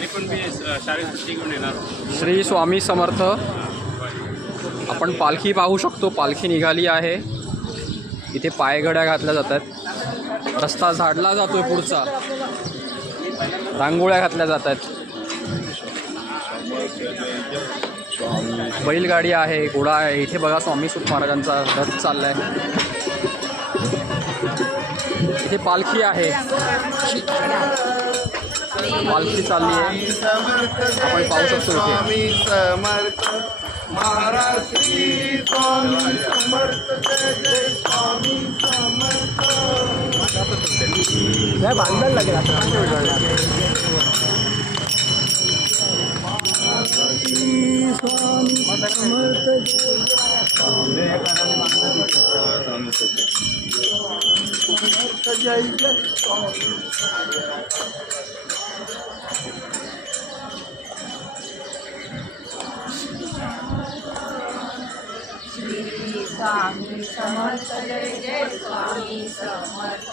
तरी पण मी शाळेत सुट्टी घेऊन येणार. श्री स्वामी समर्थ. आपण पालखी पाहू शकतो. पालखी निघाली आहे. इथे पायघड्या घातल्या जातात. रस्ता झाडला जातोय पुढचा. रांगोळ्या घातल्या जातात. बैलगाडी आहे, घोडा आहे. इथे बघा स्वामी सुख महाराजांचा रथ चाललाय. इथे पालखी आहे. पालखी चालली आहे. आपण पाहू शकतो इथे. महाराज श्री स्वामी समर्थ जय जय स्वामी समर्थ. बांधायला लागेल आता. स्वामी समर्थ जय जय स्वामी. स्वामी समर्थ जय जय स्वामी समर्थ.